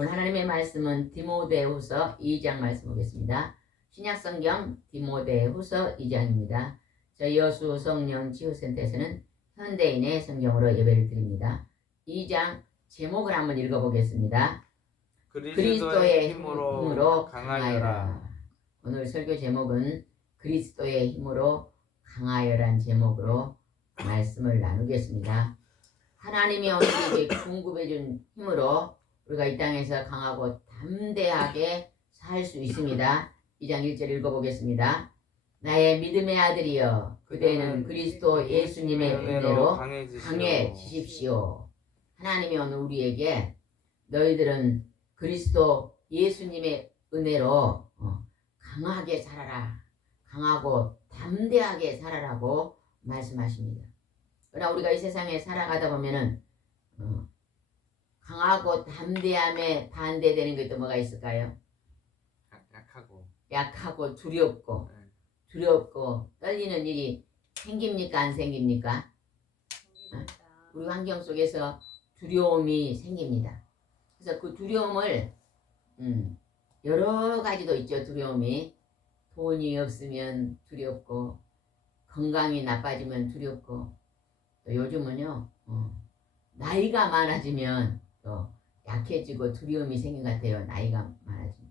오늘 하나님의 말씀은 디모데후서 2장 말씀 보겠습니다. 신약성경 디모데후서 2장입니다. 저희 여수 성령 치유센터에서는 현대인의 성경으로 예배를 드립니다. 2장 제목을 한번 읽어보겠습니다. 그리스도의 힘으로 강하여라. 오늘 설교 제목은 그리스도의 힘으로 강하여란 제목으로 말씀을 나누겠습니다. 하나님이 우리에게 공급해준 힘으로 우리가 이 땅에서 강하고 담대하게 살 수 있습니다. 2장 1절 읽어보겠습니다. 나의 믿음의 아들이여 그대는 그리스도 예수님의 은혜로 강해지십시오. 하나님이 오늘 우리에게 너희들은 그리스도 예수님의 은혜로 강하게 살아라. 강하고 담대하게 살아라고 말씀하십니다. 그러나 우리가 이 세상에 살아가다 보면은 강하고 담대함에 반대되는 것도 뭐가 있을까요? 약하고 두렵고 떨리는 일이 생깁니까 안 생깁니까? 우리 환경 속에서 두려움이 생깁니다. 그래서 그 두려움을 여러 가지도 있죠. 두려움이 돈이 없으면 두렵고 건강이 나빠지면 두렵고 또 요즘은요 나이가 많아지면 또 약해지고 두려움이 생긴 것 같아요. 나이가 많아지면.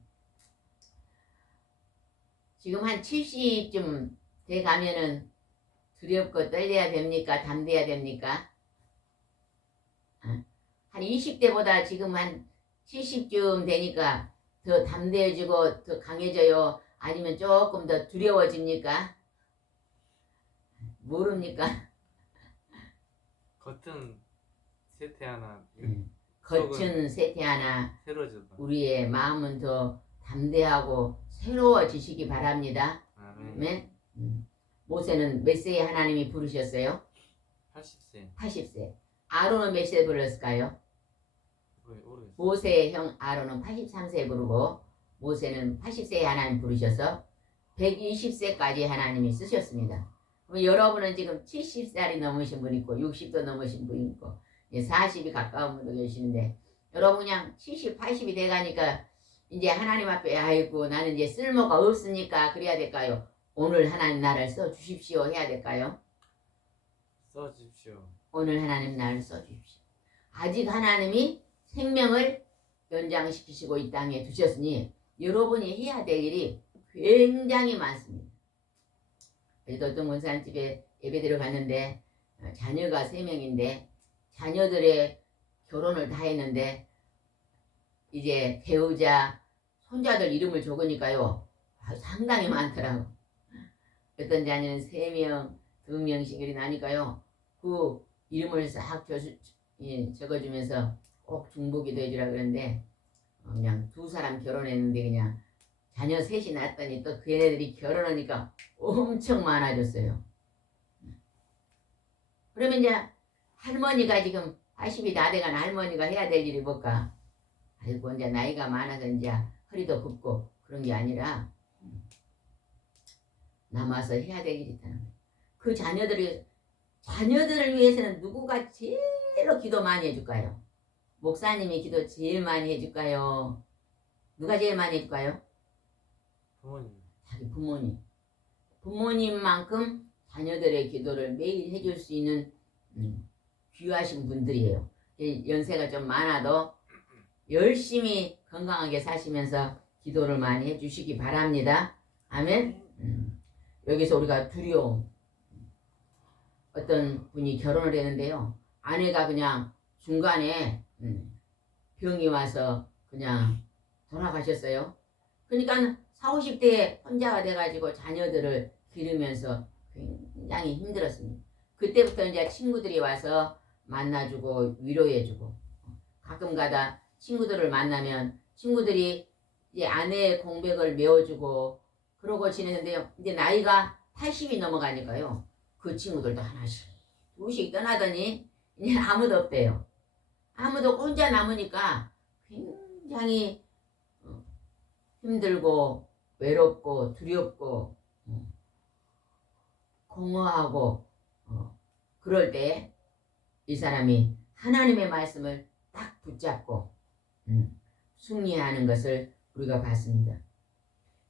지금 한 70쯤 돼 가면은 두렵고 떨려야 됩니까? 담대해야 됩니까? 한 20대보다 지금 한 70쯤 되니까 더 담대해지고 더 강해져요? 아니면 조금 더 두려워집니까? 모릅니까? 겉은 세태 하나 겉은 세태 하나 우리의 마음은 더 담대하고 새로워지시기 바랍니다. 아멘. 모세는 몇 세에 하나님이 부르셨어요? 80세. 아론은 몇 세에 불렀을까요? 모세의 형 아론은 83세에 부르고 모세는 80세에 하나님 부르셔서 120세까지 하나님이 쓰셨습니다. 그럼 여러분은 지금 70살이 넘으신 분 있고 60도 넘으신 분 있고 40이 가까운 분도 계시는데 여러분 그냥 70, 80이 돼가니까 이제 하나님 앞에 아이고 나는 이제 쓸모가 없으니까 그래야 될까요? 오늘 하나님 나를 써주십시오 해야 될까요? 써주십시오. 오늘 하나님 나를 써주십시오. 아직 하나님이 생명을 연장시키시고 이 땅에 두셨으니 여러분이 해야 될 일이 굉장히 많습니다. 그래도 어떤 권사님 집에 예배 들어갔는데 자녀가 3명인데 자녀들의 결혼을 다 했는데 이제 배우자 손자들 이름을 적으니까요 상당히 많더라고. 어떤 자녀는 3명 2명씩 이렇게 나니까요 그 이름을 싹 적어주면서 꼭 중보기도 해주라 그러는데 그냥 2사람 결혼했는데 그냥 자녀 3이 낳았더니 또 그 애들이 결혼하니까 엄청 많아졌어요. 그러면 이제 할머니가 지금 80이 다 돼간 할머니가 해야 될 일이 뭘까? 아이고 이제 나이가 많아서 이제 허리도 굽고 그런 게 아니라 남아서 해야 될 일이 있다는 거예요. 그 자녀들을 위해서는 누구가 제일로 기도 많이 해줄까요? 목사님이 기도 제일 많이 해줄까요? 누가 제일 많이 해줄까요? 부모님. 자기 부모님. 부모님만큼 자녀들의 기도를 매일 해줄 수 있는 귀하신 분들이에요. 연세가 좀 많아도 열심히 건강하게 사시면서 기도를 많이 해주시기 바랍니다. 아멘. 여기서 우리가 두려움. 어떤 분이 결혼을 했는데요. 아내가 그냥 중간에 병이 와서 그냥 돌아가셨어요. 그러니까 40, 50대에 혼자가 돼가지고 자녀들을 기르면서 굉장히 힘들었습니다. 그때부터 이제 친구들이 와서 만나주고 위로해주고 가끔가다 친구들을 만나면 친구들이 이제 아내의 공백을 메워주고 그러고 지냈는데요. 이제 나이가 80이 넘어가니까요. 그 친구들도 하나씩 둘씩 떠나더니 이제 아무도 없대요. 아무도 혼자 남으니까 굉장히 힘들고 외롭고 두렵고 공허하고 그럴 때 이 사람이 하나님의 말씀을 딱 붙잡고 승리하는 것을 우리가 봤습니다.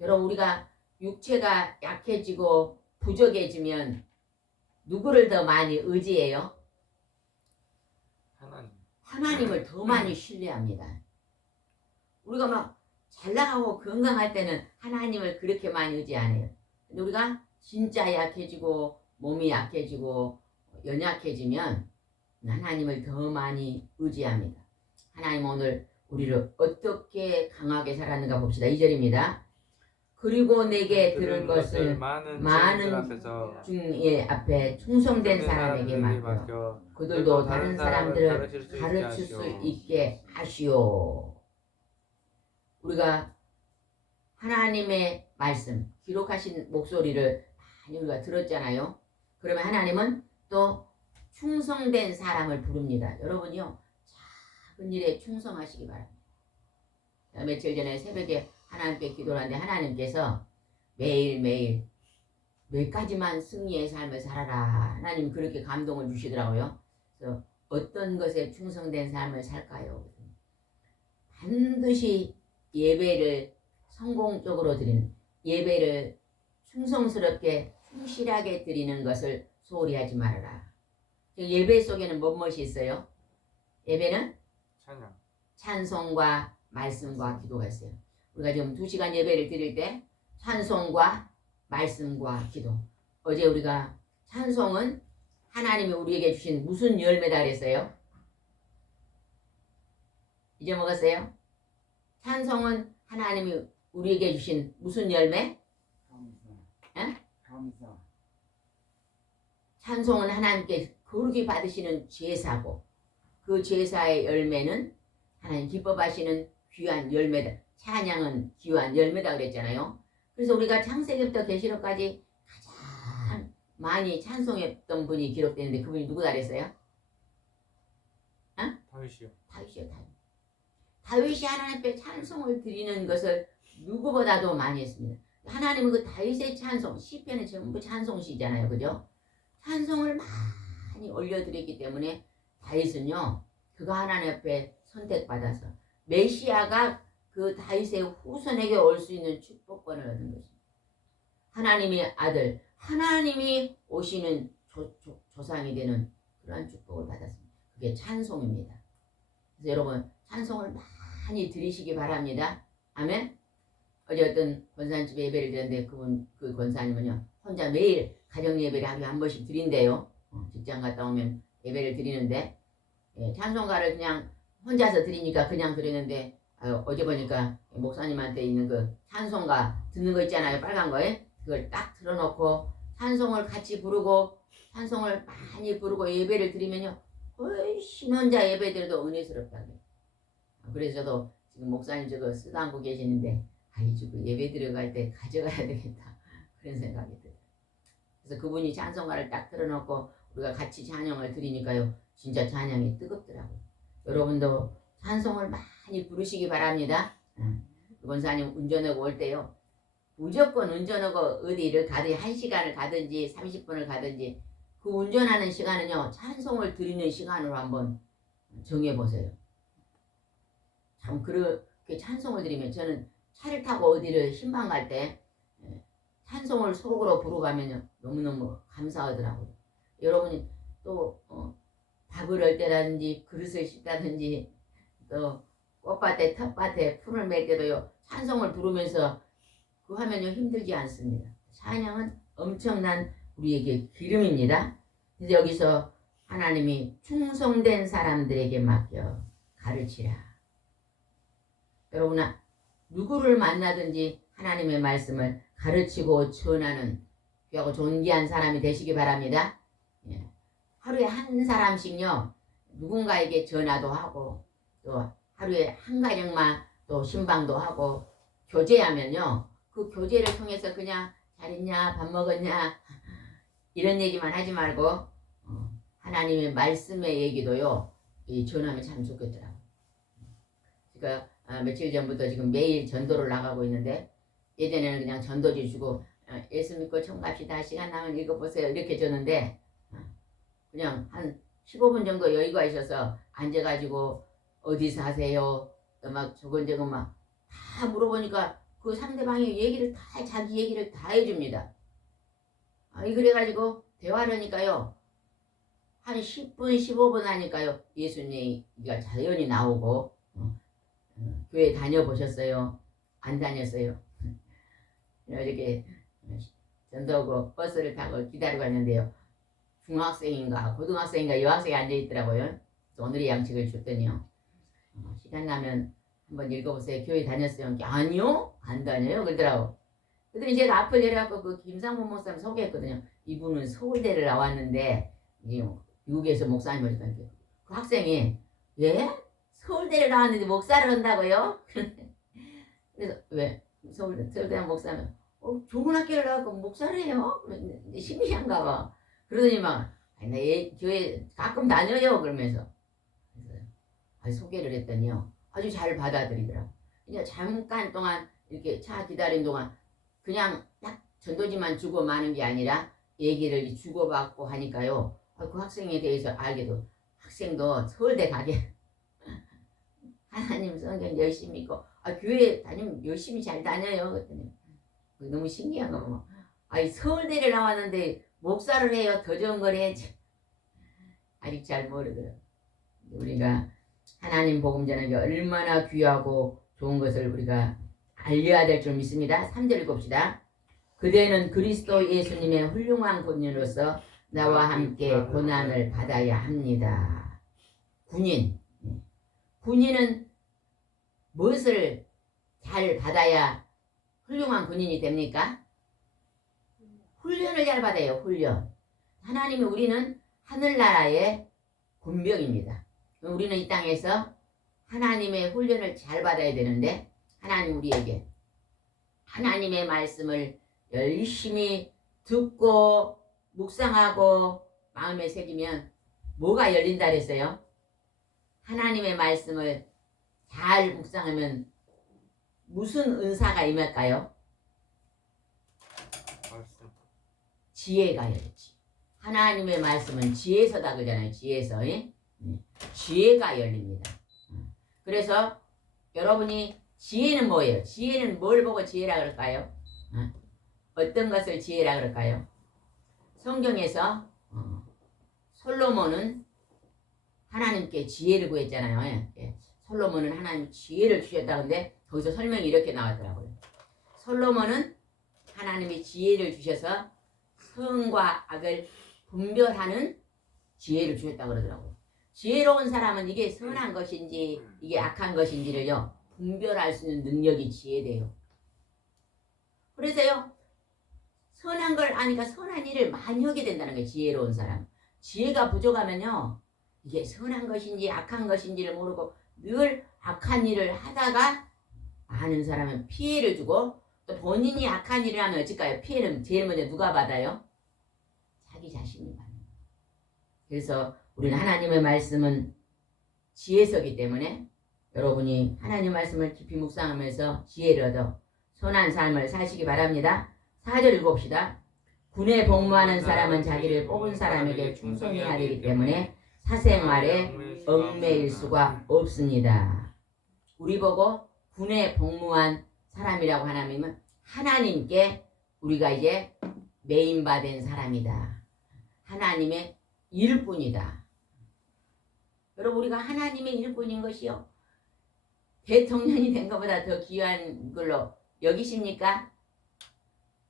여러분 우리가 육체가 약해지고 부족해지면 누구를 더 많이 의지해요? 하나님. 하나님을 더 많이 신뢰합니다. 우리가 막 잘 나가고 건강할 때는 하나님을 그렇게 많이 의지 안 해요. 근데 우리가 진짜 약해지고 몸이 약해지고 연약해지면 하나님을 더 많이 의지합니다. 하나님 오늘 우리를 어떻게 강하게 살았는가 봅시다. 2절입니다. 그리고 내게 들을 것을 많은 앞에서 중의 앞에 충성된 사람에게 맡겨 그들도 다른 사람들을 가르칠 수 있게 하시오. 우리가 하나님의 말씀 기록하신 목소리를 많이 우리가 들었잖아요. 그러면 하나님은 또 충성된 사람을 부릅니다. 여러분이요 작은 일에 충성하시기 바랍니다. 며칠 전에 새벽에 하나님께 기도를 하는데 하나님께서 매일매일 몇 가지만 승리의 삶을 살아라. 하나님 그렇게 감동을 주시더라고요. 그래서 어떤 것에 충성된 삶을 살까요? 반드시 예배를 성공적으로 드리는, 예배를 충성스럽게 충실하게 드리는 것을 소홀히 하지 말아라. 예배 속에는 무엇이 있어요? 예배는 찬양. 찬송과 말씀과 기도가 있어요. 우리가 지금 2시간 예배를 드릴 때 찬송과 말씀과 기도. 어제 우리가 찬송은 하나님이 우리에게 주신 무슨 열매다 그랬어요? 잊어먹었어요? 찬송은 하나님이 우리에게 주신 무슨 열매? 감사. 찬송은 하나님께 거룩히 받으시는 제사고 그 제사의 열매는 하나님 기뻐하시는 귀한 열매다. 찬양은 귀한 열매다 그랬잖아요. 그래서 우리가 창세기부터 계시록까지 가장 많이 찬송했던 분이 기록되는데 그분이 누구다 그랬어요? 다윗이요. 다윗이요. 다윗이 하나님 앞에 찬송을 드리는 것을 누구보다도 많이 했습니다. 하나님은 그 다윗의 찬송, 시편은 전부 찬송시잖아요. 그죠? 찬송을 많이 올려드렸기 때문에 다윗은요. 그가 하나님 앞에 선택받아서 메시아가 그 다윗의 후손에게 올 수 있는 축복권을 얻은 것입니다. 하나님의 아들, 하나님이 오시는 조상이 되는 그러한 축복을 받았습니다. 그게 찬송입니다. 그래서 여러분 찬송을 많이 드리시기 바랍니다. 아멘. 어제 어떤 권사님 집에 예배를 드렸는데 그 권사님은요 혼자 매일 가정 예배를 하루에 한 번씩 드린대요. 직장 갔다 오면 예배를 드리는데 찬송가를 그냥 혼자서 드리니까 그냥 드리는데 어제 보니까 목사님한테 있는 그 찬송가 듣는 거 있잖아요. 빨간 거에 그걸 딱 틀어놓고 찬송을 같이 부르고 찬송을 많이 부르고 예배를 드리면요 훨씬 혼자 예배 드려도 은혜스럽다고요. 그래서 저도 지금 목사님 저거 쓰다 앉고 계시는데 아이고 예배 드려갈 때 가져가야 되겠다 그런 생각이 들어요. 그래서 그분이 찬송가를 딱 틀어놓고 우리가 같이 찬양을 드리니까요 진짜 찬양이 뜨겁더라고요. 여러분도 찬송을 많이 부르시기 바랍니다. 권사님 운전하고 올 때요 무조건 운전하고 어디를 가든지 1시간을 가든지 30분을 가든지 그 운전하는 시간은요 찬송을 드리는 시간으로 한번 정해보세요. 참 그렇게 찬송을 드리면 저는 차를 타고 어디를 신방 갈 때 찬송을 속으로 부르고 가면요 너무너무 감사하더라고요. 여러분이 또 밥을 할 때라든지 그릇을 씻다든지 또 꽃밭에 텃밭에 풀을 맬 때도요 찬송을 부르면서 그 하면요 힘들지 않습니다. 찬양은 엄청난 우리에게 기름입니다. 그래서 여기서 하나님이 충성된 사람들에게 맡겨 가르치라. 여러분아 누구를 만나든지 하나님의 말씀을 가르치고 전하는 귀하고 존귀한 사람이 되시기 바랍니다. 하루에 한 사람씩요 누군가에게 전화도 하고 또 하루에 한 가정만 또 신방도 하고 교제하면요 그 교제를 통해서 그냥 잘 있냐 밥 먹었냐 이런 얘기만 하지 말고 하나님의 말씀의 얘기도요 전하면 참 좋겠더라고요. 그러니까 며칠 전부터 지금 매일 전도를 나가고 있는데 예전에는 그냥 전도지 주고 예수 믿고 총 갑시다 시간 나면 읽어보세요 이렇게 줬는데 그냥 한 15분 정도 여유가 있어서 앉아가지고 어디 사세요 막 저건 막 다 물어보니까 그 상대방이 얘기를 다 자기 얘기를 다 해줍니다. 그래가지고 대화를 하니까요. 한 10분 15분 하니까요. 예수님 얘기가 자연히 나오고 교회 다녀보셨어요? 안 다녔어요? 이렇게 전도고 버스를 타고 기다리고 왔는데요. 중학생인가 고등학생인가 여학생이 앉아있더라고요. 그래서 오늘의 양식을 줬더니요. 시간 나면 한번 읽어보세요. 교회 다녔어요? 아니요? 안 다녀요? 그러더라고. 그랬더니 제가 앞을 내려갖고 그 김상문 목사님 소개했거든요. 이분은 서울대를 나왔는데 미국에서 목사님을 했다니까. 그 학생이 예? 서울대를 나왔는데 목사를 한다고요? 그래서 왜? 서울대 목사면 좋은 학교를 나왔고 목사를 해요? 신기한가 봐. 그러더니 막 나 교회 가끔 다녀요 그러면서 소개를 했더니요. 아주 잘 받아들이더라고. 그냥 잠깐 동안 이렇게 차 기다린 동안 그냥 딱 전도지만 주고 마는 게 아니라 얘기를 주고받고 하니까요. 그 학생에 대해서 알게도 학생도 서울대 가게 하나님 성경 열심히 읽고 교회 다니면 열심히 잘 다녀요. 그랬더니 너무 신기한 거 뭐. 서울대를 나왔는데 목사를 해요. 더 좋은 걸 해야지. 아직 잘 모르더라고. 우리가 하나님 복음 전하기 얼마나 귀하고 좋은 것을 우리가 알려야 될 줄 믿습니다. 3절 읽읍시다. 그대는 그리스도 예수님의 훌륭한 군인으로서 나와 함께 고난을 받아야 합니다. 군인은 무엇을 잘 받아야 훌륭한 군인이 됩니까? 훈련을 잘 받아요. 훈련. 하나님이 우리는 하늘나라의 군병입니다. 우리는 이 땅에서 하나님의 훈련을 잘 받아야 되는데 하나님 우리에게 하나님의 말씀을 열심히 듣고 묵상하고 마음에 새기면 뭐가 열린다 그랬어요? 하나님의 말씀을 잘 묵상하면 무슨 은사가 임할까요? 지혜가 열리지. 하나님의 말씀은 지혜서다 그러잖아요. 지혜서. 지혜가 열립니다. 그래서 여러분이 지혜는 뭐예요? 지혜는 뭘 보고 지혜라 그럴까요? 어떤 것을 지혜라 그럴까요? 성경에서 솔로몬은 하나님께 지혜를 구했잖아요. 솔로몬은 하나님 지혜를 주셨다는데 거기서 설명이 이렇게 나왔더라고요. 솔로몬은 하나님이 지혜를 주셔서 선과 악을 분별하는 지혜를 주셨다고 그러더라고요. 지혜로운 사람은 이게 선한 것인지 이게 악한 것인지를요 분별할 수 있는 능력이 지혜돼요. 그래서요 선한 걸 아니까 선한 일을 많이 하게 된다는 거예요. 지혜로운 사람. 지혜가 부족하면요 이게 선한 것인지 악한 것인지를 모르고 늘 악한 일을 하다가 많은 사람은 피해를 주고 또 본인이 악한 일을 하면 어쩔까요? 피해는 제일 먼저 누가 받아요? 자기 자신이 받는 거예요. 그래서 우리는 하나님의 말씀은 지혜서기 때문에 여러분이 하나님 말씀을 깊이 묵상하면서 지혜를 얻어 선한 삶을 사시기 바랍니다. 4절 읽읍시다. 군에 복무하는 사람은 자기를 뽑은 사람에게 충성해야 되기 때문에 사생활에 얽매일 수가 없습니다. 우리 보고 군에 복무한 사람이라고 하나님은 하나님께 우리가 이제 매인받은 사람이다. 하나님의 일꾼이다. 여러분 우리가 하나님의 일꾼인 것이요. 대통령이 된 것보다 더 귀한 걸로 여기십니까?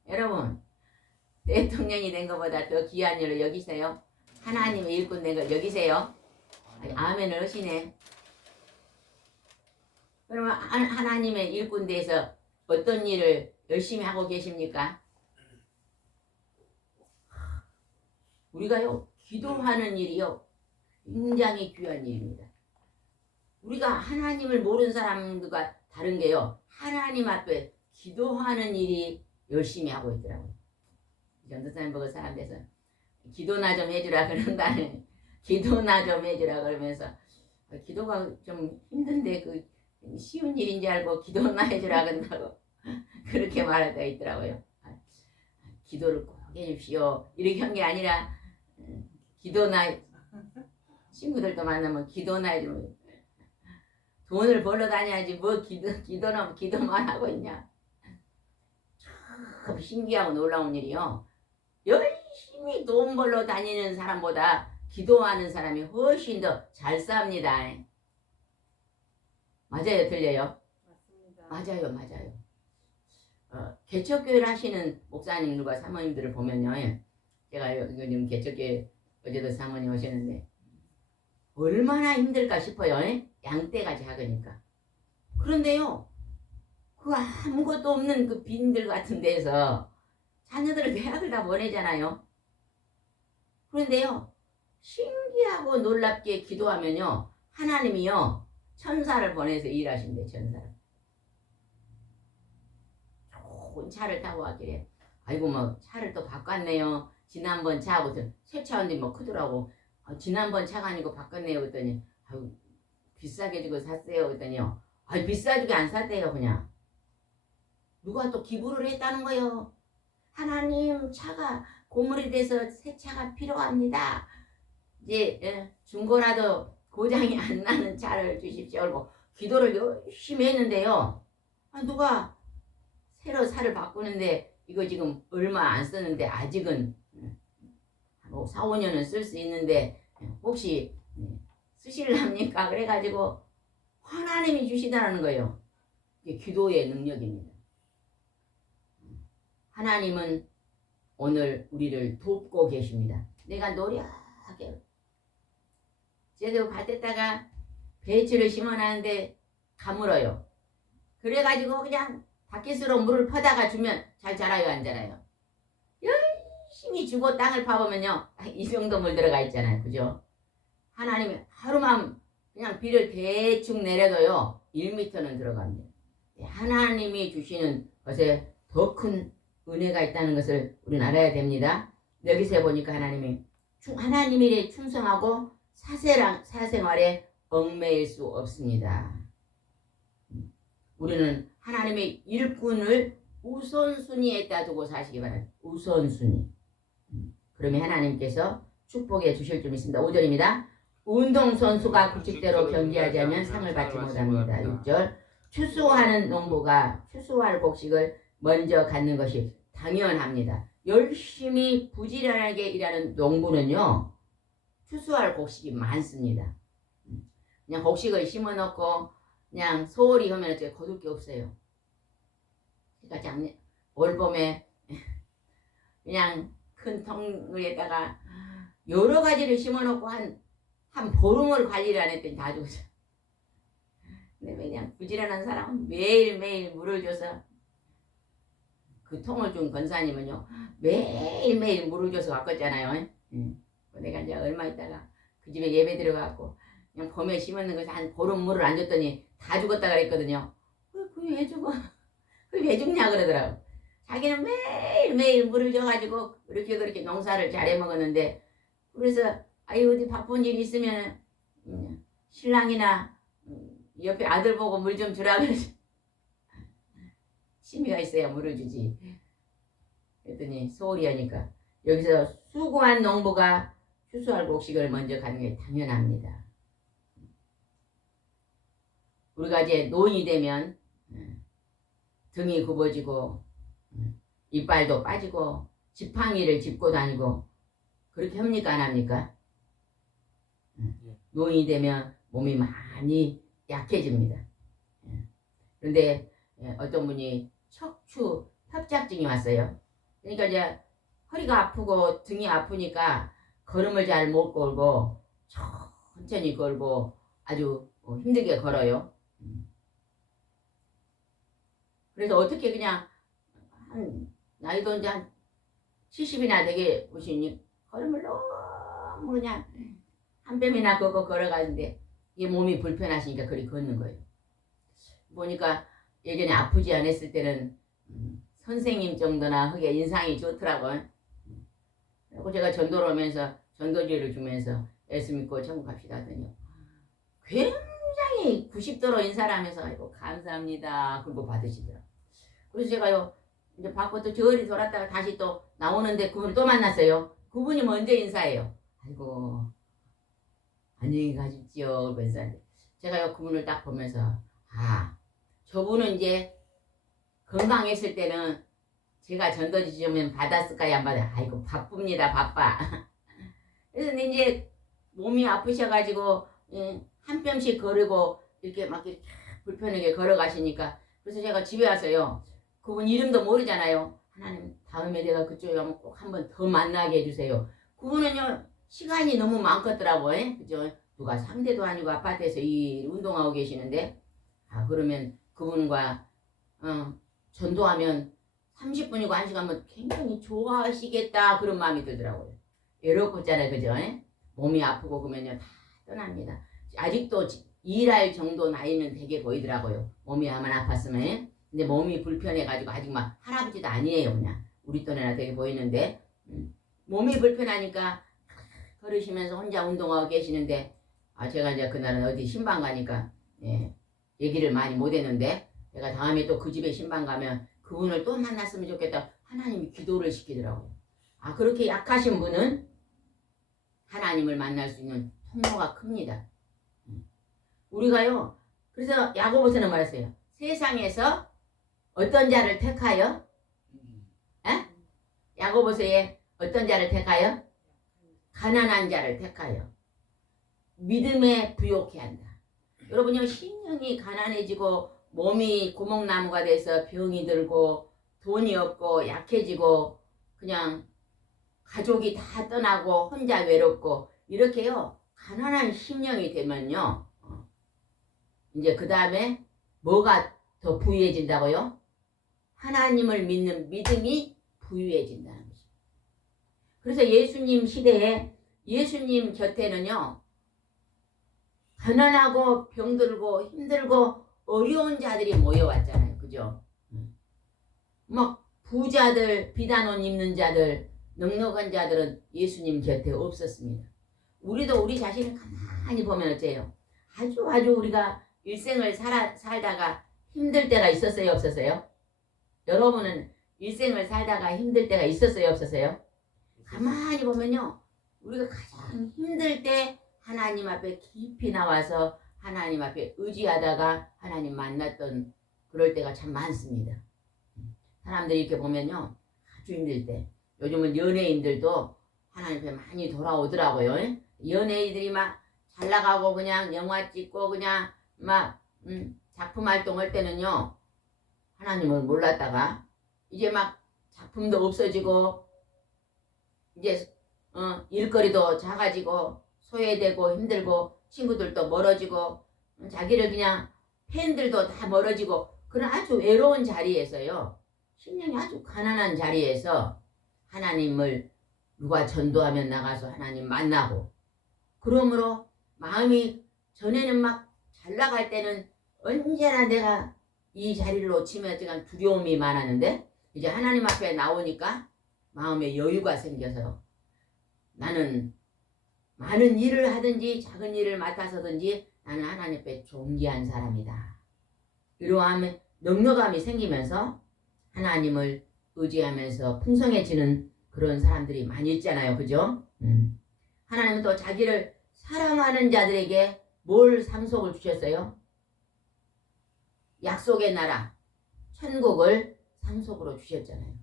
여러분 대통령이 된 것보다 더 귀한 일로 여기세요? 하나님의 일꾼 된 걸 여기세요? 아멘을 하시네. 그러면 하나님의 일꾼 돼서 어떤 일을 열심히 하고 계십니까? 우리가요 기도하는 일이요 굉장히 귀한 일입니다. 우리가 하나님을 모르는 사람들과 다른 게요 하나님 앞에 기도하는 일이 열심히 하고 있더라고요. 전도사님 보고 사람 돼서 기도나 좀 해주라 그런다는 기도나 좀 해주라 그러면서 기도가 좀 힘든데 그 쉬운 일인 줄 알고 기도나 해주라 그런다고 그렇게 말할 때가 있더라고요. 기도를 꼭 해주십시오 이렇게 한 게 아니라 기도나 친구들도 만나면 기도나 해주면 돈을 벌러 다녀야지 뭐 기도만 하고 있냐. 참 신기하고 놀라운 일이요. 열심히 돈 벌러 다니는 사람보다 기도하는 사람이 훨씬 더 잘 삽니다. 맞아요, 틀려요? 맞습니다. 맞아요. 개척교회를 하시는 목사님들과 사모님들을 보면요, 제가 요즘 개척교회 어제도 사모님 오셨는데 얼마나 힘들까 싶어요. 양떼가 작으니까. 그런데요, 그 아무것도 없는 그 빈들 같은 데서 자녀들을 대학을 다 보내잖아요. 그런데요, 신기하고 놀랍게 기도하면요, 하나님이요 천사를 보내서 일하신대. 천사를. 좋은 차를 타고 왔길래 아이고 뭐 차를 또 바꿨네요. 지난번 차하고 새 차인데 뭐 크더라고. 지난번 차가 아니고 바꿨네요. 그랬더니 아유 비싸게 주고 샀어요. 그랬더니요, 아이 비싸게 안 샀대요. 그냥 누가 또 기부를 했다는 거예요. 하나님 차가 고물이 돼서 새 차가 필요합니다. 이제 중고라도 고장이 안 나는 차를 주십시오. 그리고 기도를 열심히 했는데요, 누가 새로 차를 바꾸는데 이거 지금 얼마 안 쓰는데 아직은 뭐 4, 5년은 쓸 수 있는데 혹시 쓰실랍니까? 그래가지고 하나님이 주시다는 거예요. 이게 기도의 능력입니다. 하나님은 오늘 우리를 돕고 계십니다. 내가 노력하게 제대로 밭에다가 배추를 심어놨는데 가물어요. 그래가지고 그냥 바퀴수로 물을 퍼다가 주면 잘 자라요, 안 자라요? 열심히 주고 땅을 파보면요, 이 정도 물 들어가 있잖아요. 그죠? 하나님이 하루만 그냥 비를 대충 내려도요 1m는 들어갑니다. 하나님이 주시는 것에 더 큰 은혜가 있다는 것을 우리는 알아야 됩니다. 여기서 보니까 하나님이 충성하고 사생활에 얽매일 수 없습니다. 우리는 하나님의 일꾼을 우선순위에다 두고 사시기 바랍니다. 우선순위. 그러면 하나님께서 축복해 주실 줄 믿습니다. 5절입니다. 운동선수가 규칙대로 경기하지 않으면 상을 받지 못합니다. 6절. 추수하는 농부가 추수할 곡식을 먼저 갖는 것이 당연합니다. 열심히 부지런하게 일하는 농부는요, 추수할 곡식이 많습니다. 그냥 곡식을 심어놓고 그냥 소홀히 하면 거둘 게 없어요. 그러니까 올 봄에 그냥 큰 통에다가 여러 가지를 심어놓고 한 보름을 관리를 안 했더니 다 죽었어. 근데 그냥 부지런한 사람은 매일매일 물을 줘서, 그 통을 준 권사님은요 매일매일 물을 줘서 바꿨잖아요. 내가 이제 얼마 있다가 그 집에 예배 들어가고 그냥 봄에 심었는 것이 한 보름 물을 안 줬더니 다 죽었다 그랬거든요. 그게 왜 죽어? 그게 왜 죽냐 그러더라고. 자기는 매일매일 물을 줘가지고 그렇게 농사를 잘 해먹었는데, 그래서 아유 어디 바쁜 일 있으면 신랑이나 옆에 아들 보고 물 좀 주라 그러지. 취미가 있어야 물을 주지. 그랬더니 소홀히 하니까. 여기서 수고한 농부가 추수할 곡식을 먼저 가는 게 당연합니다. 우리가 이제 노인이 되면 등이 굽어지고 이빨도 빠지고 지팡이를 짚고 다니고 그렇게 합니까, 안 합니까? 노인이 되면 몸이 많이 약해집니다. 그런데 어떤 분이 척추 협착증이 왔어요. 그러니까 이제 허리가 아프고 등이 아프니까 걸음을 잘 못 걸고 천천히 걸고 아주 힘들게 걸어요. 그래서 어떻게 그냥 나이도 이제 한 70이나 되게 보시니 걸음을 너무 그냥 한 뼘이나 걷고 걸어가는데 이게 몸이 불편하시니까 그리 걷는 거예요. 보니까 예전에 아프지 않았을 때는 선생님 정도나 그게 인상이 좋더라고요. 그리고 제가 전도를 오면서 전도지를 주면서 예수 믿고 천국 갑시다 하더니 굉장히 90도로 인사를 하면서 아이고 감사합니다 그리고 받으시더라고요. 그래서 제가요 이제 받고 또 저리 돌았다가 다시 또 나오는데 그분을 또 만났어요. 그분이 먼저 인사해요. 아이고 안녕히 가십시오. 그래서 제가요 그분을 딱 보면서 아 저분은 이제 건강했을 때는 제가 전도지 좀 받았을까요 안 받아? 아이고 바쁩니다 바빠. 그래서 이제 몸이 아프셔가지고 한 뼘씩 걸으고 이렇게 막 이렇게 불편하게 걸어가시니까 그래서 제가 집에 와서요 그분 이름도 모르잖아요. 하나님 다음에 내가 그쪽에 가면 꼭 한번 더 만나게 해주세요. 그분은요 시간이 너무 많겠더라고요. 그죠? 누가 상대도 아니고 아파트에서 이 운동하고 계시는데 아 그러면 그분과 전도하면 30분이고 1시간면 굉장히 좋아하시겠다 그런 마음이 들더라고요. 외롭잖아요 그죠? 몸이 아프고 그러면요 다 떠납니다. 아직도 일할 정도 나이는 되게 보이더라고요. 몸이 한번 아팠으면. 근데 몸이 불편해가지고 아직 막 할아버지도 아니에요. 그냥 우리 또래나 되게 보이는데 몸이 불편하니까 걸으시면서 혼자 운동하고 계시는데 아 제가 이제 그날은 어디 신방 가니까 얘기를 많이 못했는데 제가 다음에 또 그 집에 신방 가면 그분을 또 만났으면 좋겠다. 하나님이 기도를 시키더라고요. 아 그렇게 약하신 분은 하나님을 만날 수 있는 통로가 큽니다. 우리가요 그래서 야고보서는 말했어요. 세상에서 어떤 자를 택하여 야고보서에 어떤 자를 택하여 가난한 자를 택하여 믿음에 부욕해 한다. 여러분요 심령이 가난해지고 몸이 구멍나무가 돼서 병이 들고 돈이 없고 약해지고 그냥 가족이 다 떠나고 혼자 외롭고 이렇게요 가난한 심령이 되면요 이제 그 다음에 뭐가 더 부유해진다고요? 하나님을 믿는 믿음이 부유해진다는 것입니다. 그래서 예수님 시대에 예수님 곁에는요 가난하고 병들고 힘들고 어려운 자들이 모여왔잖아요. 그죠? 막 부자들 비단 옷 입는 자들 넉넉한 자들은 예수님 곁에 없었습니다. 우리도 우리 자신을 가만히 보면 어째요? 아주 우리가 일생을 살다가 힘들 때가 있었어요 없었어요? 여러분은 일생을 살다가 힘들 때가 있었어요 없었어요? 가만히 보면요 우리가 가장 힘들 때 하나님 앞에 깊이 나와서 하나님 앞에 의지하다가 하나님 만났던 그럴 때가 참 많습니다. 사람들이 이렇게 보면요 아주 힘들 때 요즘은 연예인들도 하나님 앞에 많이 돌아오더라고요. 연예인들이 막 잘 나가고 그냥 영화 찍고 그냥 막 작품 활동할 때는요 하나님을 몰랐다가 이제 막 작품도 없어지고 이제 일거리도 작아지고 소외되고 힘들고 친구들도 멀어지고 자기를 그냥 팬들도 다 멀어지고 그런 아주 외로운 자리에서요 심령이 아주 가난한 자리에서 하나님을 누가 전도하면 나가서 하나님 만나고 그러므로 마음이 전에는 막 잘 나갈 때는 언제나 내가 이 자리를 놓치면 제가 두려움이 많았는데 이제 하나님 앞에 나오니까 마음에 여유가 생겨서 나는 많은 일을 하든지 작은 일을 맡아서든지 나는 하나님 앞에 존귀한 사람이다. 이러한 넉넉함이 생기면서 하나님을 의지하면서 풍성해지는 그런 사람들이 많이 있잖아요. 그죠? 하나님은 또 자기를 사랑하는 자들에게 뭘 상속을 주셨어요? 약속의 나라, 천국을 상속으로 주셨잖아요.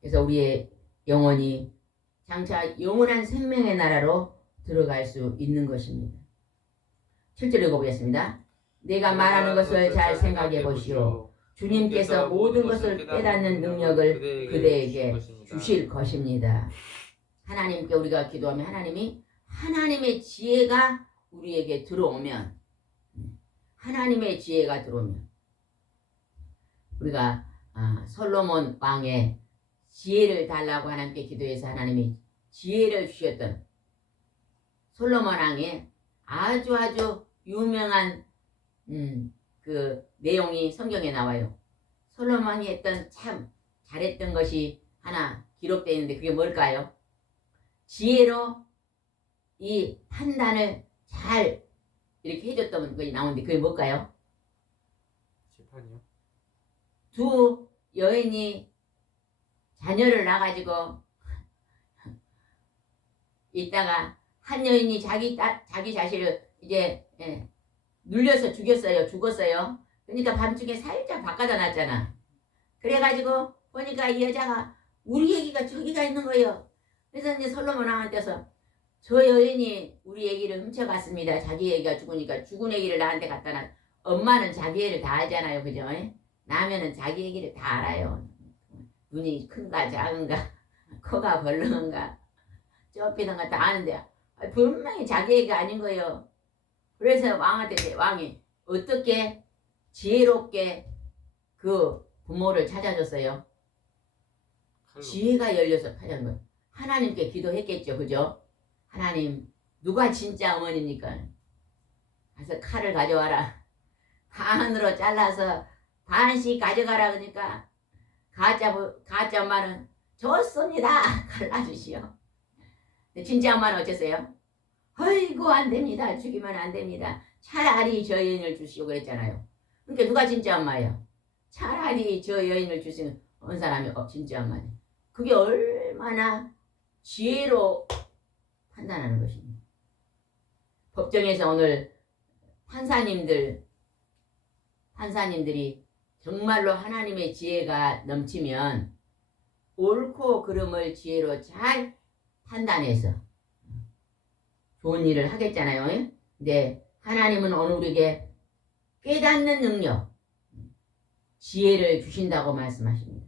그래서 우리의 영혼이 장차 영원한 생명의 나라로 들어갈 수 있는 것입니다. 7절 읽어보겠습니다. 내가 말하는 것을 잘 생각해 보시오. 주님께서 모든 것을 깨닫는 능력을 그대에게 주실 것입니다. 하나님께 우리가 기도하면 하나님이 하나님의 지혜가 우리에게 들어오면 하나님의 지혜가 들어오면 우리가 솔로몬 왕의 지혜를 달라고 하나님께 기도해서 하나님이 지혜를 주셨던 솔로몬 왕의 아주 유명한 그 내용이 성경에 나와요. 솔로몬이 했던 참 잘했던 것이 하나 기록되어 있는데 그게 뭘까요? 지혜로 이 판단을 잘 이렇게 해줬던 것이 나오는데 그게 뭘까요? 재판이요? 두 여인이 자녀를 낳아가지고 있다가 한 여인이 자기 자신을 이제 눌려서 죽었어요. 그러니까 밤중에 살짝 바꿔다 놨잖아. 그래가지고 보니까 이 여자가 우리 얘기가 저기가 있는 거예요. 그래서 이제 솔로몬 왕한테서 저 여인이 우리 얘기를 훔쳐갔습니다. 자기 얘기가 죽으니까 죽은 얘기를 나한테 갖다 놔. 엄마는 자기 얘기를 다 알잖아요. 그죠? 라면은 자기 얘기를 다 알아요. 눈이 큰가 작은가 코가 벌렁한가 좁히던가 다 아는데 분명히 자기 얘기가 아닌 거예요. 그래서 왕한테 왕이 어떻게 지혜롭게 그 부모를 찾아줬어요. 지혜가 열려서 찾아준 거예요. 하나님께 기도했겠죠. 그죠? 하나님 누가 진짜 어머니입니까? 가서 칼을 가져와라. 반으로 잘라서 반씩 가져가라. 그러니까 가짜 엄마는 좋습니다. 갈라주시오. 진짜 엄마는 어땠어요? 아이고 안 됩니다. 죽이면 안 됩니다. 차라리 저 여인을 주시오 그랬잖아요. 그러니까 누가 진짜 엄마예요? 차라리 저 여인을 주시는 어느 사람이 진짜 엄마예요. 그게 얼마나 지혜로 판단하는 것입니다. 법정에서 오늘 판사님들이 정말로 하나님의 지혜가 넘치면 옳고 그름을 지혜로 잘 판단해서 좋은 일을 하겠잖아요. 근데 하나님은 오늘 우리에게 깨닫는 능력, 지혜를 주신다고 말씀하십니다.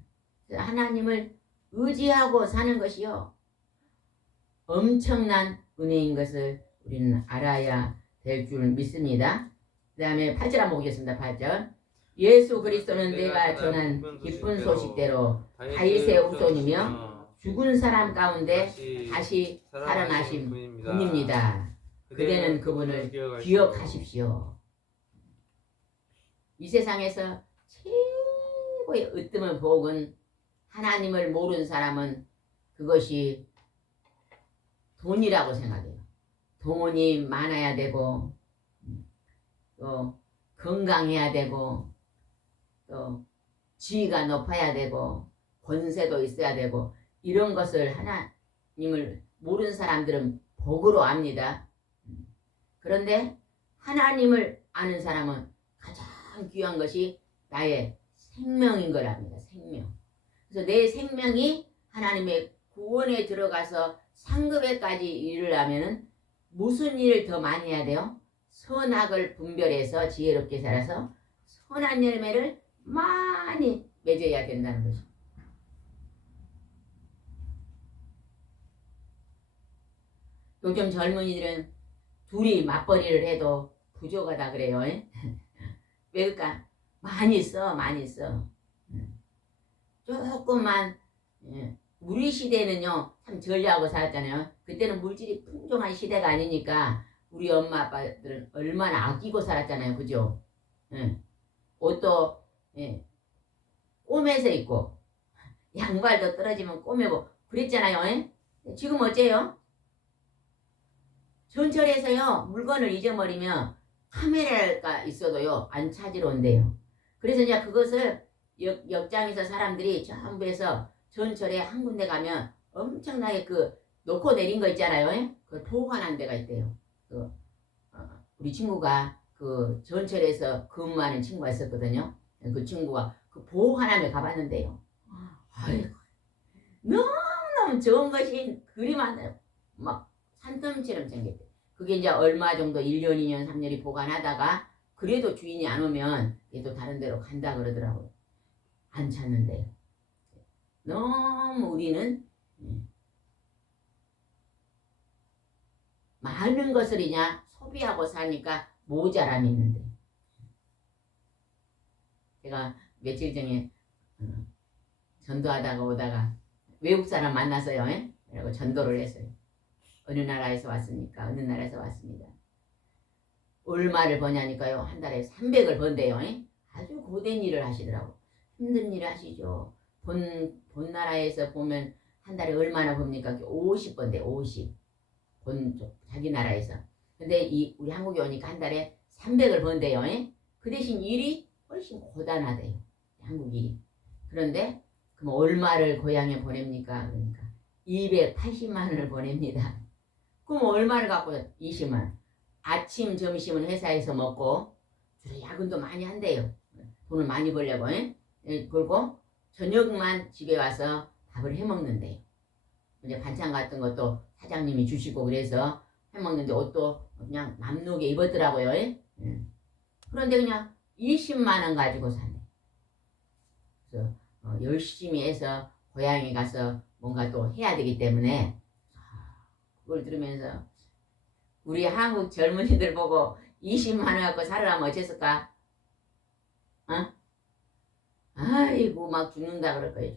하나님을 의지하고 사는 것이요 엄청난 은혜인 것을 우리는 알아야 될 줄 믿습니다. 그 다음에 8절 한번 보겠습니다. 8절 예수 그리스도는 내가 전한 기쁜 소식대로 다윗의 후손이며 죽은 사람 가운데 다시 살아나신 분입니다. 그대는 그분을 기억하십시오. 이 세상에서 최고의 으뜸의 복은 하나님을 모르는 사람은 그것이 돈이라고 생각해요. 돈이 많아야 되고 또 건강해야 되고 또 지위가 높아야 되고 권세도 있어야 되고 이런 것을 하나님을 모르는 사람들은 복으로 압니다. 그런데 하나님을 아는 사람은 가장 귀한 것이 나의 생명인 걸 압니다. 생명. 그래서 내 생명이 하나님의 구원에 들어가서 상급에까지 이르려면은 무슨 일을 더 많이 해야 돼요? 선악을 분별해서 지혜롭게 살아서 선한 열매를 많이 맺어야 된다는 것입니다. 요즘 젊은이들은 둘이 맞벌이를 해도 부족하다 그래요. 왜 그럴까? 많이 써. 조금만 우리 시대는요 참 전리하고 살았잖아요. 그때는 물질이 풍족한 시대가 아니니까 우리 엄마 아빠들은 얼마나 아끼고 살았잖아요. 그죠? 옷도 꼬매서 입고 양발도 떨어지면 꼬매고 그랬잖아요. 지금 어째요? 전철에서요 물건을 잊어버리면 카메라가 있어도요 안 찾으러 온대요. 그래서 이제 그것을 역장에서 사람들이 전부 해서 전철에 한 군데 가면 엄청나게 그 놓고 내린 거 있잖아요. 그걸 보관한 데가 있대요. 우리 친구가 그 전철에서 근무하는 친구가 있었거든요. 그 친구가 그 보관함에 가봤는데요. 아이고, 너무너무 좋은 것이 그림 안 막 산더미처럼 생겼대. 그게 이제 얼마 정도 1년, 2년, 3년이 보관하다가 그래도 주인이 안 오면 얘도 다른 데로 간다 그러더라고요. 안 찾는데요. 너무 우리는 많은 것을 이냐 소비하고 사니까 모자람이 있는데 제가 며칠 전에 전도하다가 오다가 외국 사람 만났어요. 그리고 전도를 했어요. 어느 나라에서 왔습니까? 어느 나라에서 왔습니다. 얼마를 버냐니까요. 한 달에 300을 번대요. 아주 고된 일을 하시더라고. 힘든 일을 하시죠. 본 나라에서 보면 한 달에 얼마나 봅니까? 50번대 50. 자기 나라에서. 근데 우리 한국에 오니까 한 달에 300을 번대요. 그 대신 일이 훨씬 고단하대요. 한국 일이. 그런데 그럼 얼마를 고향에 보냅니까? 그러니까 280만 원을 보냅니다. 그럼 얼마를 갖고 20만 원. 아침 점심은 회사에서 먹고 주로 야근도 많이 한대요. 돈을 많이 벌려고. 그리고 저녁만 집에 와서 밥을 해 먹는데요. 이제 반찬 같은 것도 사장님이 주시고 그래서 해 먹는데 옷도 그냥 남루게 입었더라고요. 그런데 그냥 20만 원 가지고 사네. 그래서 열심히 해서 고향에 가서 뭔가 또 해야 되기 때문에 그걸 들으면서 우리 한국 젊은이들 보고 20만 원 갖고 살으라면 어쨌을까? 어? 아이고 막 죽는다 그럴 거예요.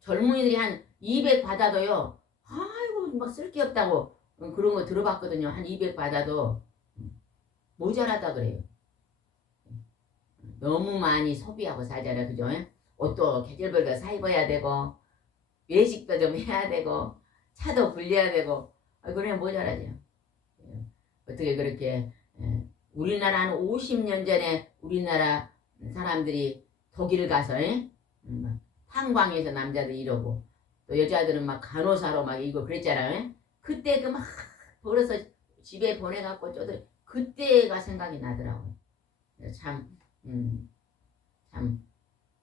젊은이들이 한 200 받아도요. 아이고 막 쓸 게 없다고 그런 거 들어봤거든요. 한 200 받아도 모자라다 그래요. 너무 많이 소비하고 살잖아요. 그죠? 옷도 계절별로 사 입어야 되고 외식도 좀 해야 되고 차도 굴려야 되고 그래 모자라죠. 어떻게 그렇게 우리나라는 50년 전에 우리나라 사람들이 독일 가서 탄광에서 남자들 이러고 또 여자들은 막 간호사로 막 이거 그랬잖아요. 그때 그 막 벌어서 집에 보내갖고 쪼들 그때가 생각이 나더라고요. 참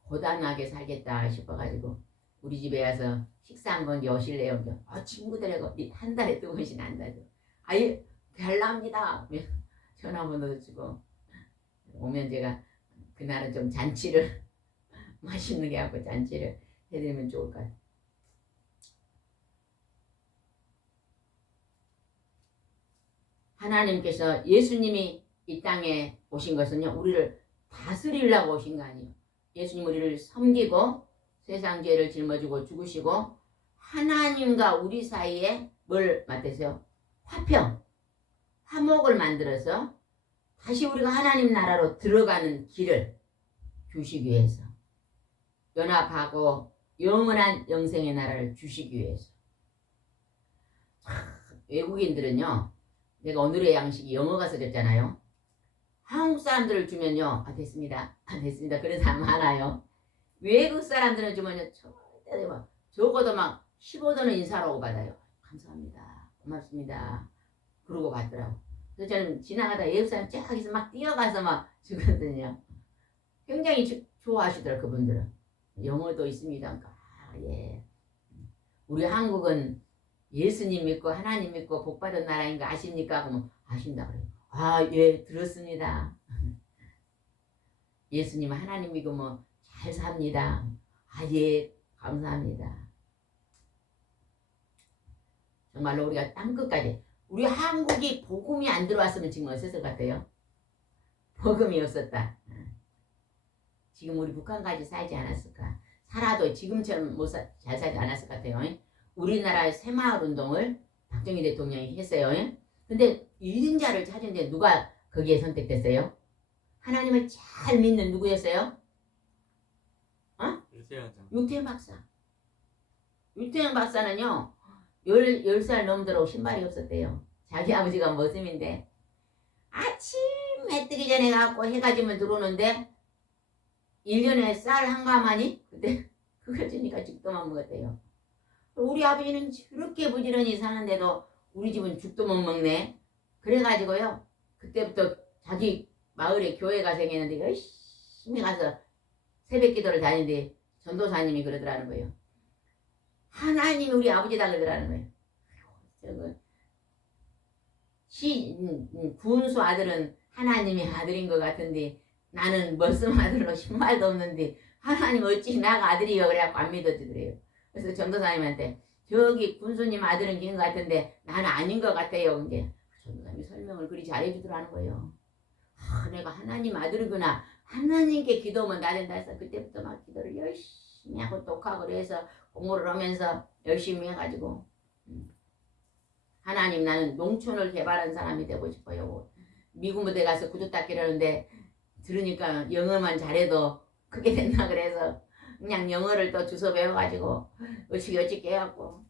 고단하게 살겠다 싶어가지고 우리 집에 와서 식사 한 번 오실래요? 친구들하고 한 달에 2번씩 한다죠. 아유 별납니다. 전화번호도 주고 오면 제가 그날은 좀 잔치를 맛있는 게 갖고 잔치를 해드리면 좋을 것 같아요. 하나님께서 예수님이 이 땅에 오신 것은요 우리를 다스리려고 오신 거 아니에요. 예수님 우리를 섬기고 세상 죄를 짊어지고 죽으시고 하나님과 우리 사이에 뭘 맡으세요? 화목을 만들어서 다시 우리가 하나님 나라로 들어가는 길을 주시기 위해서 연합하고 영원한 영생의 나라를 주시기 위해서. 외국인들은요 내가 오늘의 양식이 영어가 써졌잖아요. 한국 사람들을 주면요 됐습니다 됐습니다 그런 사람 많아요. 외국 사람들은 주면요 절대 막 적어도 막 15도는 인사라고 받아요. 감사합니다 고맙습니다 그러고 받더라고. 그래서 저는 지나가다 외국 사람 쫙 막 뛰어가서 막 주거든요. 굉장히 좋아하시더라고요. 그분들은 영어도 있습니다. 예. 우리 한국은 예수님 믿고 하나님 믿고 복받은 나라인 거 아십니까? 그러면 아신다 그래요. 예 들었습니다. 예수님 하나님 믿고 뭐 잘 삽니다. 예 감사합니다. 정말로 우리가 땅끝까지 우리 한국이 복음이 안 들어왔으면 지금 어땠을 것 같아요? 복음이 없었다. 지금 우리 북한까지 살지 않았을까? 살아도 지금처럼 잘 살지 않았을 것 같아요. 우리나라의 새마을 운동을 박정희 대통령이 했어요. 근데 유인자를 찾은데 누가 거기에 선택됐어요? 하나님을 잘 믿는 누구였어요? 유태현 박사. 유태현 박사는요 10살 넘도록 신발이 없었대요. 자기 아버지가 머슴인데 아침 해 뜨기 전에 가고 해가 지면 들어오는데 1년에 쌀 한 가마니 그때 그걸 주니까 죽도만 먹었대요. 우리 아버지는 저렇게 부지런히 사는데도 우리 집은 죽도 못 먹네. 그래가지고요 그때부터 자기 마을에 교회가 생겼는데 열심히 가서 새벽 기도를 다니는데 전도사님이 그러더라는 거예요. 하나님이 우리 아버지다 그러더라는 거예요. 저거 군수 아들은 하나님의 아들인 것 같은데 나는 머슴 아들로 신발도 없는데 하나님 어찌 나가 아들이요 그래갖고 안 믿어지더래요. 그래서 전도사님한테 저기 군수님 아들은 긴 것 같은데 나는 아닌 것 같아요. 근데 전도사님이 설명을 그리 잘해주더라는 거예요. 내가 하나님 아들이구나. 하나님께 기도하면 나 된다 해서 그때부터 막 기도를 열심히 하고 독학을 해서 공부를 하면서 열심히 해가지고 하나님 나는 농촌을 개발한 사람이 되고 싶어요. 미국 무대 가서 구두 닦기를 하는데 들으니까 영어만 잘해도 그게 된다 그래서 그냥 영어를 또 주워 배워가지고 어찌게 해갖고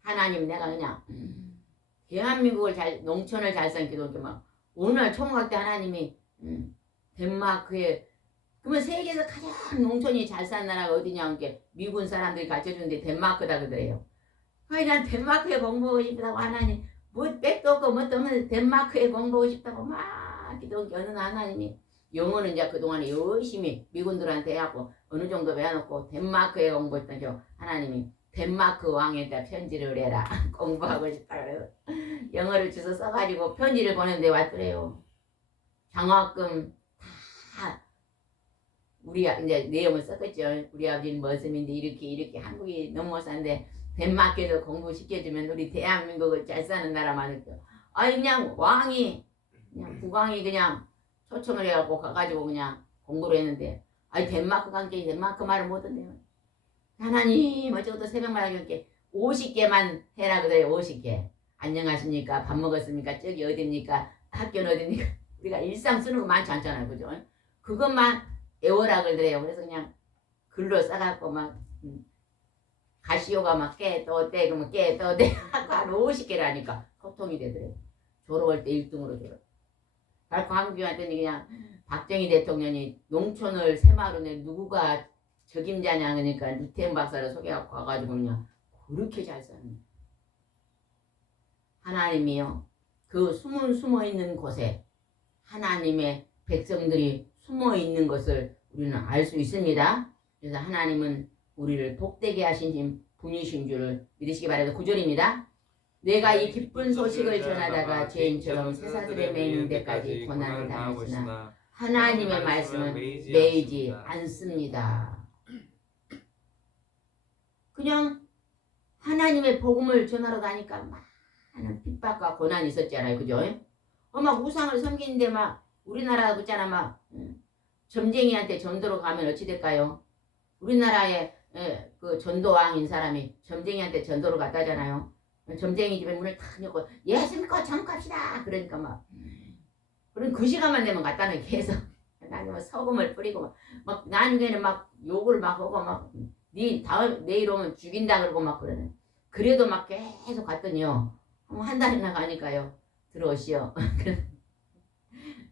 하나님 내가 그냥 대한민국을 농촌을 잘 삼기도 막 오늘 총각 때 하나님이 덴마크에 그러면 세계에서 가장 농촌이 잘 산 나라가 어디냐 이렇게 미군 사람들이 가르쳐주는데 덴마크다 그래요. 난 덴마크에 공부하고 싶다고 하나님 뭐 백도 없고 뭣도 없는데 덴마크에 공부하고 싶다고 막 기도한 게 어느 날 하나님이 영어는 이제 그동안에 열심히 미군들한테 해갖고 어느 정도 배워놓고 덴마크에 공부했던 저 하나님이 덴마크 왕에다 편지를 해라. 공부하고 싶다 그래요. 영어를 주워 써가지고 편지를 보내는데 왔더래요. 장학금 다 우리 이제 내용을 썼겠죠. 우리 아버지는 머슴인데 이렇게 한국이 너무 못 사는데 덴마크에서 공부시켜주면 우리 대한민국을 잘 사는 나라 많을게요. 아니 그냥 왕이 그냥 국왕이 그냥 초청을 해갖고 가가지고 그냥 공부를 했는데 아니 덴마크 관계 덴마크 말을 못한대요. 하나님 어쩌고도 새벽마다 이렇게 50개만 해라 그래요. 50개. 안녕하십니까? 밥 먹었습니까? 저기 어딥니까? 학교는 어딥니까? 우리가 일상 쓰는 거 많지 않잖아요. 그죠? 그것만 외워라 그러더래요. 그래서 그냥 글로 써갖고 막 가시오가 막 깨 그러면 깨 하고 한 50개를 하니까 소통이 되더래요. 졸업할 때 1등으로 졸업. 발코 한국교한테는 그냥 박정희 대통령이 농촌을 새마을로 내 누구가 적임자냐 그러니까 루테인 박사를 소개하고 와가지고 그냥 그렇게 잘 사는 하나님이요. 그 숨어 있는 곳에 하나님의 백성들이 숨어 있는 것을 우리는 알 수 있습니다. 그래서 하나님은 우리를 복되게 하신 분이신 줄을 믿으시기 바랍니다. 9절입니다. 내가 이 기쁜 소식을 전하다가 죄인처럼 쇠사슬에 매이는 데까지 고난을 당했으나 하나님의 말씀은 매이지 않습니다. 그냥 하나님의 복음을 전하러 가니까 많은 핍박과 고난이 있었잖아요. 그죠? 막 우상을 섬기는데 막 우리나라 그잖아 막 점쟁이한테 전도로 가면 어찌 될까요? 우리나라에 그 전도왕인 사람이 점쟁이한테 전도로 갔다잖아요. 점쟁이 집에 문을 탁 열고 예수 믿고 장 갑시다. 그러니까 막 그런 그 시간만 되면 갔다는 계속 나는 소금을 뿌리고 막 나중에는 막 욕을 막 하고 막 네 다음 내일 오면 죽인다 그러고 막 그러네. 그래도 막 계속 갔더니요. 한 달이나 가니까요. 들어오시오.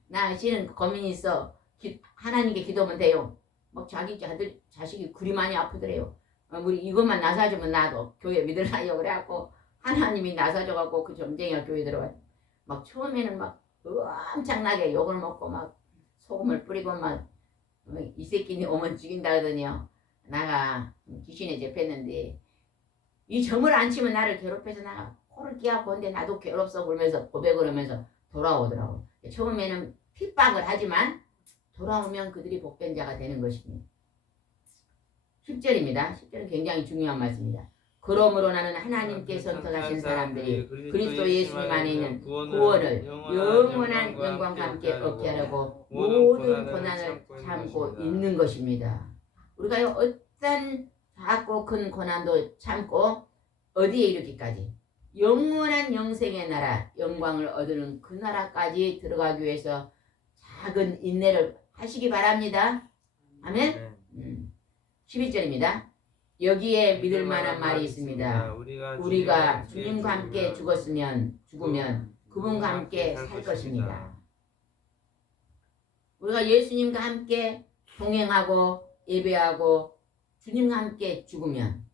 나 실은 고민이 있어. 하나님께 기도하면 돼요. 막 자기 자식이 그리 많이 아프더래요. 우리 이것만 나사주면 나도 교회 믿으라요. 그래갖고 하나님이 나사줘갖고 그 점쟁이가 교회 들어가요. 막 처음에는 막 엄청나게 욕을 먹고 막 소금을 뿌리고 막 이 새끼니 오면 죽인다 하더니요. 나가 귀신에 접했는데 이 점을 안 치면 나를 괴롭혀서 나가 코를 끼갖고 근데 나도 괴롭소 그러면서 고백을 하면서 돌아오더라고. 처음에는 핍박을 하지만 돌아오면 그들이 복된 자가 되는 것입니다. 10절입니다. 10절은 굉장히 중요한 말씀입니다. 그러므로 나는 하나님께 선택하신 사람들이 그리스도 예수님 안에 있는 구원을 영원한 영광과 함께 얻게 하려고 모든 고난을 참고 있는 것입니다. 우리가 어떤 작고 큰 고난도 참고 어디에 이르기까지 영원한 영생의 나라 영광을 얻는 그 나라까지 들어가기 위해서 작은 인내를 하시기 바랍니다. 아멘. 11절입니다. 여기에 믿을 만한 말이 있습니다. 우리가 주님과 함께 죽으면 그분과 함께 살 것입니다. 우리가 예수님과 함께 동행하고 예배하고 주님과 함께 죽으면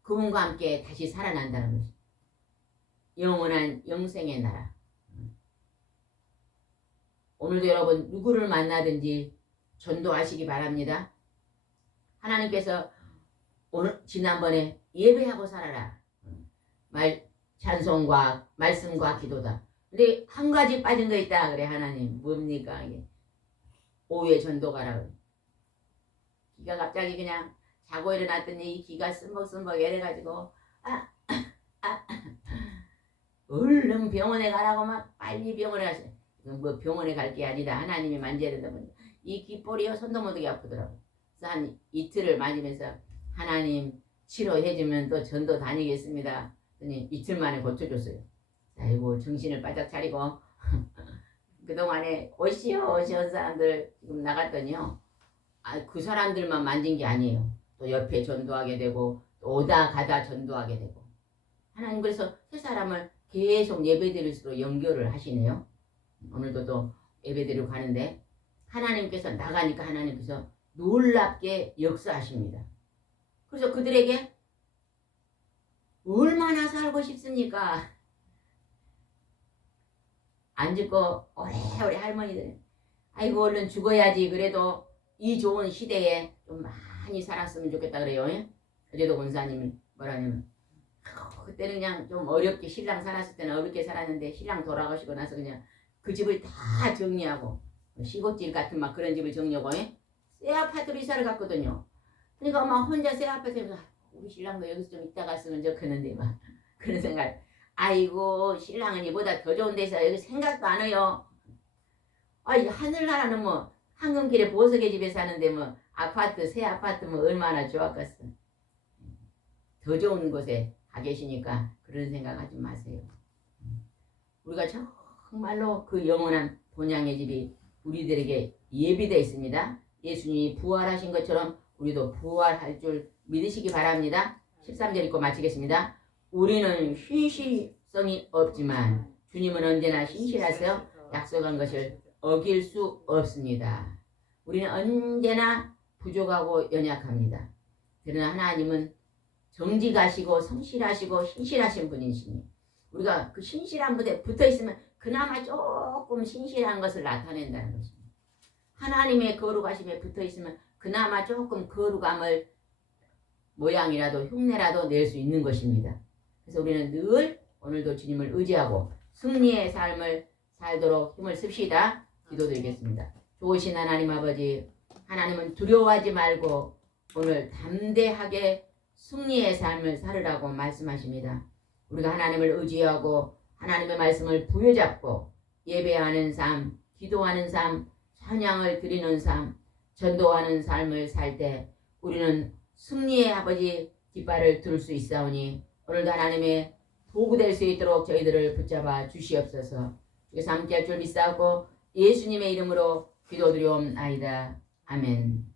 그분과 함께 다시 살아난다는 것입니다. 영원한 영생의 나라. 오늘도 여러분 누구를 만나든지 전도하시기 바랍니다. 하나님께서 오늘 지난번에 예배하고 살아라. 찬송과 말씀과 기도다. 근데 한 가지 빠진 거 있다. 그래 하나님 뭡니까 이게? 오후에 전도 가라 그래. 기가 갑자기 그냥 자고 일어났더니 이 기가 쓴벅쓴벅 이래가지고 얼른 병원에 가라고 막 빨리 병원에 가시. 뭐 병원에 갈 게 아니다. 하나님이 만져야 된다 보니까 이 귓볼이요 손도 못 대게 아프더라고. 그래서 한 이틀을 맞으면서 하나님 치료해주면 또 전도 다니겠습니다. 그랬더니 이틀 만에 고쳐줬어요. 아이고 정신을 바짝 차리고 그동안에 오시오 사람들 지금 나갔더니요. 그 사람들만 만진 게 아니에요. 또 옆에 전도하게 되고 또 오다 가다 전도하게 되고 하나님 그래서 세 사람을 계속 예배드릴수록 연결을 하시네요. 오늘도 또 예배드리러 가는데 하나님께서 나가니까 하나님께서 놀랍게 역사하십니다. 그래서 그들에게 얼마나 살고 싶습니까? 안 죽고 오래오래 할머니들 아이고 얼른 죽어야지 그래도 이 좋은 시대에 좀 많이 살았으면 좋겠다 그래요. 예? 어제도 권사님이 뭐라냐면 그때는 그냥 좀 어렵게 신랑 살았을 때는 어렵게 살았는데 신랑 돌아가시고 나서 그냥 그 집을 다 정리하고 시골집 같은 막 그런 집을 정리하고 예? 새 아파트로 이사를 갔거든요. 그러니까 막 혼자 새 아파트에서 우리 신랑도 여기서 좀 있다 갔으면 좋겠는데 막 그런 생각. 아이고 신랑은 이보다 더 좋은 데서 여기 생각도 안 해요. 아이 하늘나라는 뭐 황금길에 보석의 집에 사는데 뭐 아파트 새 아파트 뭐 얼마나 좋았겠어. 더 좋은 곳에 가 계시니까 그런 생각하지 마세요. 우리가 정말로 그 영원한 본향의 집이 우리들에게 예비되어 있습니다. 예수님이 부활하신 것처럼 우리도 부활할 줄 믿으시기 바랍니다. 13절 읽고 마치겠습니다. 우리는 신실성이 없지만 주님은 언제나 신실하세요. 약속한 것을 어길 수 없습니다. 우리는 언제나 부족하고 연약합니다. 그러나 하나님은 정직하시고 성실하시고 신실하신 분이시니 우리가 그 신실한 분에 붙어있으면 그나마 조금 신실한 것을 나타낸다는 것입니다. 하나님의 거룩하심에 붙어있으면 그나마 조금 거룩함을 모양이라도 흉내라도 낼 수 있는 것입니다. 그래서 우리는 늘 오늘도 주님을 의지하고 승리의 삶을 살도록 힘을 씁시다. 기도드리겠습니다. 좋으신 하나님 아버지, 하나님은 두려워하지 말고 오늘 담대하게 승리의 삶을 살으라고 말씀하십니다. 우리가 하나님을 의지하고 하나님의 말씀을 부여잡고 예배하는 삶, 기도하는 삶, 찬양을 드리는 삶, 전도하는 삶을 살 때 우리는 승리의 아버지 깃발을 들 수 있사오니 오늘도 하나님의 도구 될 수 있도록 저희들을 붙잡아 주시옵소서. 주께서 함께할 줄 믿사오고 예수님의 이름으로 기도드리옵나이다. 아멘.